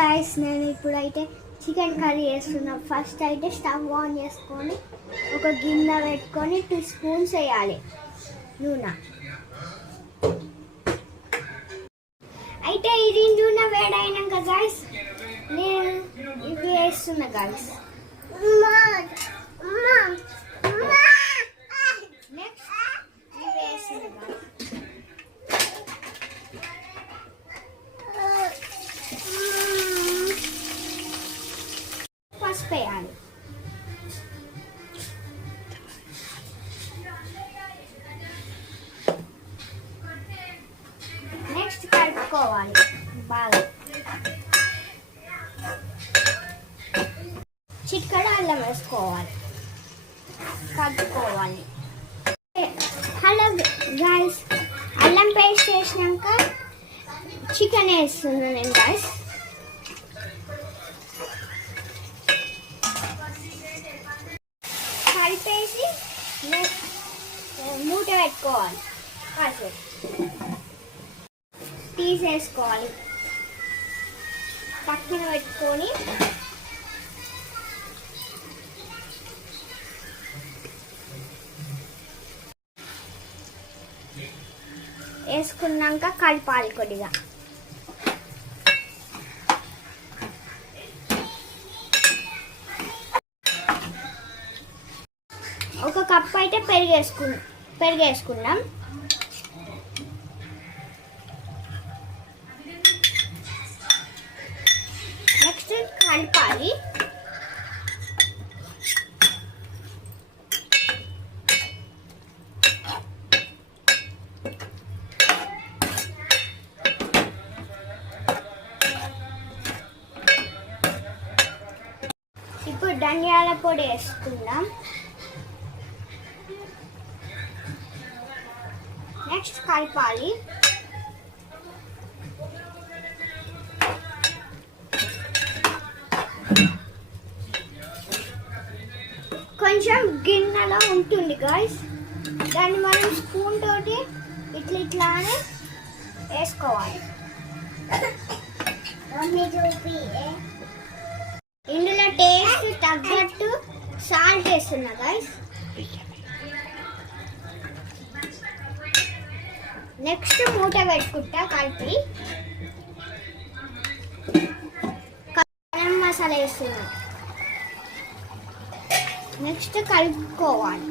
Guys, నేను ఇప్పుడైతే chicken curry చేస్తున్నా. ఫస్ట్ అయితే స్టవ్ ఆన్ చేసుకొని ఒక గిన్నె పెట్టుకొని 2 స్పూన్స్ వేయాలి నూనె. అయితే ఇది నూనె వేడైనాక గైస్ నేను ఇవి వేస్తున్నా గైస్. నెక్స్ట్ ఇవి వేస్తున్నా గైస్. పసుపు వేయాలి. నెక్స్ట్ కలుపుకోవాలి బాగా. చిటికెడు అల్లం వేసుకోవాలి, కలుపుకోవాలి. హలో గైస్, అల్లం పేస్ట్ వేసినాక చికెన్ వేస్తున్నాను నేను గైస్. కలిపేసి మూట పెట్టుకోవాలి. కాసేపు తీసేసుకోవాలి, పక్కన పెట్టుకొని వేసుకున్నాక కలపాలి కొద్దిగా. ఒక కప్ అయితే పెరిగేసుకున్నాం. నెక్స్ట్ కలపాలి. ఇప్పుడు ధనియాల పొడి వేసుకుందాం. నెక్స్ట్ కలపాలి. కొంచెం గిన్నెలో ఉంటుంది గాయస్, దాన్ని మనం స్పూన్ తోటి ఇట్లానే వేసుకోవాలి. ఇందులో టేస్ట్ తగ్గట్టు సాల్ట్ వేస్తున్నా గాయస్. నెక్స్ట్ మూట పెట్టుకుంటా కలిపి. గరం మసాలా వేస్తున్నా. నెక్స్ట్ కలుపుకోవాలి.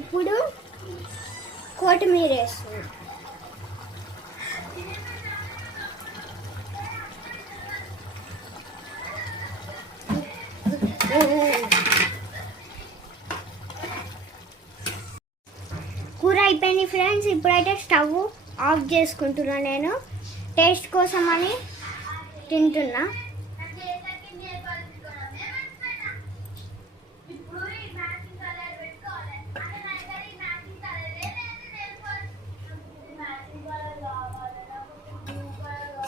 ఇప్పుడు కొత్తిమీర వేస్తున్నా. కూర అయిపోయింది ఫ్రెండ్స్. ఇప్పుడైతే స్టవ్ ఆఫ్ చేసుకుంటున్నా. నేను టేస్ట్ కోసం అని తింటున్నా.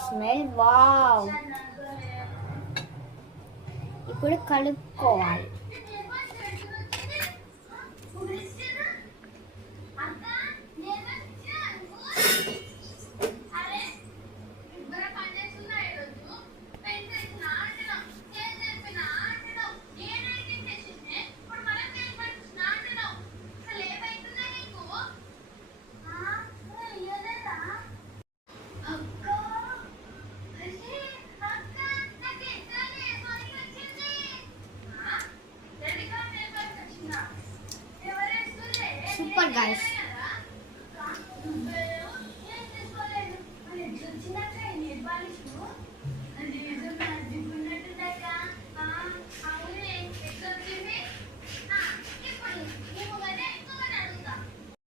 Smell wow. ఇప్పుడు కలుపుకోవాలి. Super guys.